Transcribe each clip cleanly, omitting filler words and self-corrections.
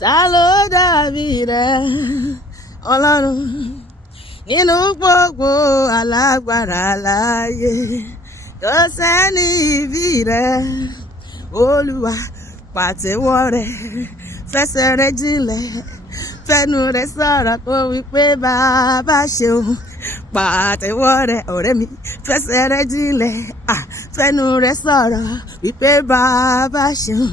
ta ló dàbí rẹ Ọlọ́run nínú gbogbo alágbára láyé kò sẹ́ni bí rẹ Olúwa pàtẹ́wọ́ rẹ fẹsẹ̀ rẹ jinlẹ̀ fẹnu rẹ sọ̀rọ̀ kó wípé bàbá ṣeun pàtẹ́wọ́ rẹ ọ̀rẹ́ mi fẹsẹ̀ rẹ jinlẹ̀ fẹnu rẹ sọ̀rọ̀ wípé bàbá ṣeun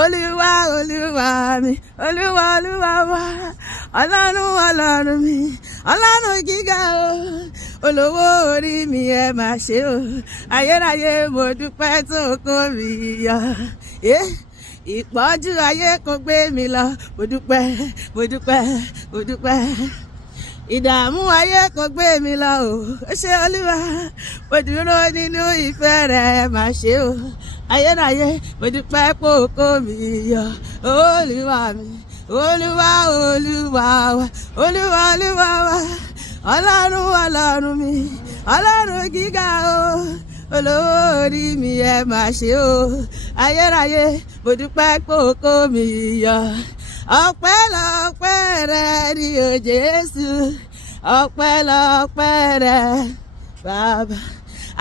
Olúwa Olúwa mi Olúwa Olúwa wa Ọlọ́run Ọlọ́run mi Ọlọ́run gíga o olówó orí mi ẹ má ṣe o ayérayé mo dúpẹ́ tó kó mi yọ. Ìpọ́njú ayé kò gbé mi lọ mo dúpẹ́ mo dúpẹ́ mo dúpẹ́ ìdààmú ayé kò gbé mi lọ o ó ṣé Olúwa mo dúró nínú ìfẹ́ rẹ má ṣe o ayérayé mo dúpẹ́ pò kó mi yọ Olúwa mi Olúwa Olúwa wa Olúwa Olúwa wa Ọlọ́run Ọlọ́run mi Ọlọ́run gíga o olówó orí mi ẹ má ṣe o ayérayé mo dúpẹ́ pò kó mi yọ ọpẹ́lọpẹ́ rẹ ni o Jésù ọpẹ́lọpẹ́ rẹ bàbá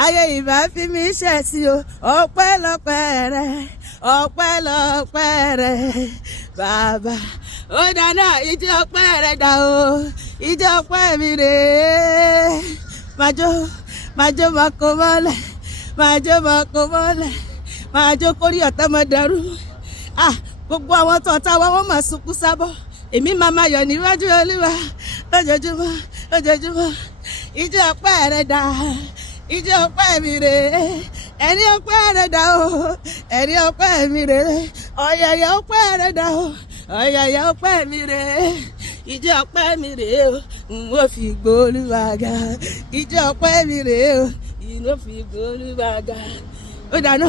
ayé ìbá fi mí ṣẹ̀ sí o ọpẹ́lọpẹ́ rẹ ọpẹ́lọpẹ́ rẹ bàbá ó dáná ìjọ ọpẹ́ rẹ dà o ìjọ ọpẹ́ mi rèé májò máa kó mọ́lẹ̀ májò máa kó mọ́lẹ̀ májò kórí ọ̀tá máa dàrú gbogbo àwọn tó ọ̀tá wa wọ́n máa sunkún sábọ̀ èmi máa yọ̀ níwájú Olúwa lójoojúmọ́ lójoojúmọ́ ìjọ ọpẹ́ rẹ dà ìjọ ọpẹ́ mi rèé ẹni ọpẹ́ rẹ dà o ẹni ọpẹ́ mi rèé ọ̀yàyà ọpẹ́ rẹ dà o ọ̀yàyà ọpẹ́ mi rèé ìjọ ọpẹ́ mi rèé o n ó fi gbóòlùwà ga ìjọ ọpẹ́ mi rèé o n ó fi gbóòlùwà ga ó dáná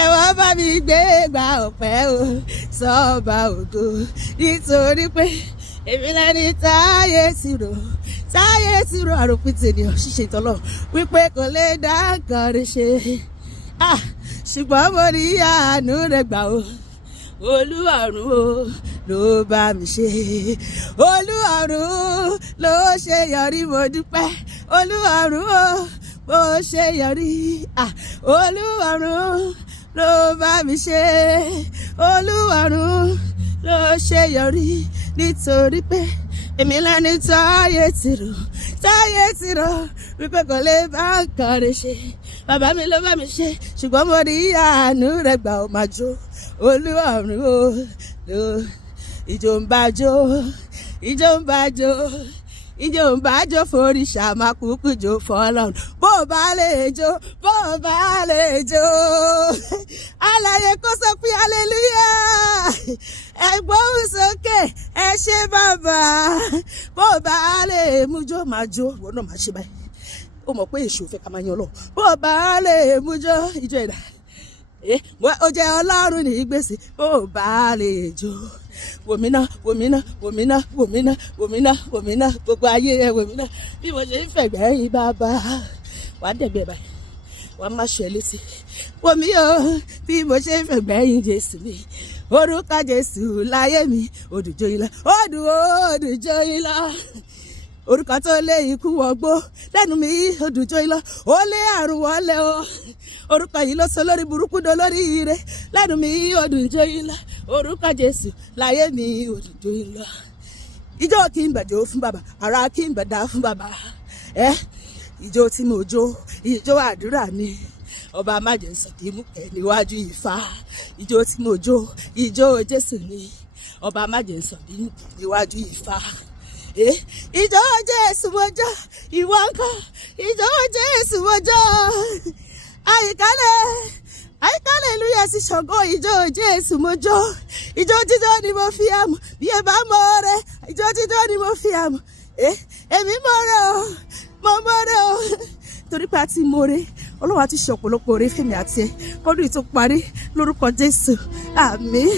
ẹ wá bá mi gbé gba ọpẹ́ o sọ́ba ògo nítorí pé èmi lẹ́ni táyé ti rò àròpin tènìyàn ṣíṣe ìtọ́lọ̀ wípé kò lè dá nǹkan rẹ̀ ṣe ṣùgbọ́n mo rí àánú rẹ̀ gbà o Olúwarun o ló bá mi ṣe Olúwarun ló ṣe yọrí mo dúpẹ́ Olúwarun o bó ṣe yọrí Olúwarun ló bá mi ṣe Olúwarun ló ṣe yọrí nítorí pé èmi lẹ́ni táyé ti rò wípé kò lè bá nǹkan rẹ̀ ṣe bàbá mi ló bá mi ṣe ṣùgbọ́n mo rí àánú rẹ̀ gbà ó máa jó Olúwarun o ìjọ ń bá jó ìjọ ń bá jó ìjọ ń bá jó foríṣà máa kúkú jó fọ́lọ́run bó bá lè jó bó bá lè jó alààyè kó sọ pé hallelujah ẹ gbóhùn sókè ẹ ṣé bàbá bó bá lè mú jó máa jó ìwọ náà máa ṣe báyìí ó mọ̀ pé èṣù fẹ́ ká máa yan lọ bó bá lè mú jó ìjọ ìdá ó jẹ́ Ọlọ́run ní gbèsè bó bá lè jó wòmínà wòmínà wòmínà wòmínà wòmínà wòmínà gbogbo ayé ẹ wòmínà bí mo ṣe ń fẹ̀gbẹ́ yín bàbá wàá dẹ̀gbẹ́ báyìí wàá má ṣe létí wòmí o bí mo ṣe ń fẹ̀gbẹ́ yín Jésù mi orúkọ Jésù láyé mi òdùjọ́ yín lọ òdùjọ́ yín lọ orúkọ tó lé ikú wọgbó lẹ́nu mi òdùjọ́ yín lọ ó lé àrùn wọlé o orúkọ yìí ló sọ lórí burúkú dolórí ire lẹ́nu mi òdùjọ́ yín lọ orúkọ Jésù láyé mi òdùjọ́ yín lọ ìjọ kí n bàjọ́ fún bàbá ara kí n bàdá fún bàbá ìjọ tí mo jó ìjọ àdúrà ni ọba májèsọ̀dí múkẹ́ níwájú Ifá ìjọ tí mo jó ìjọ Jésù ni ọba májèsọ̀dí múkẹ́ níwájú Ifá ìjọ Jésù mo jó ìwọ ńkọ́ ìjọ Jésù mo jó àyíkálẹ̀ lúyà sí Ṣàngó ìjọ Jésù mo jó ìjọ jíjó ni mo fi àmọ́ bí ẹ bá mọ rẹ ìjọ jíjó ni mo fi àmọ́ èmi mọ rẹ o mo mọ rẹ o torí pé a ti mọ rẹ Ọlọ́run àti ṣe ọ̀pọ̀lọpọ̀ oore fèmí àti ẹ kọ́dún yìí tó parí lórúkọ Jésù àmín.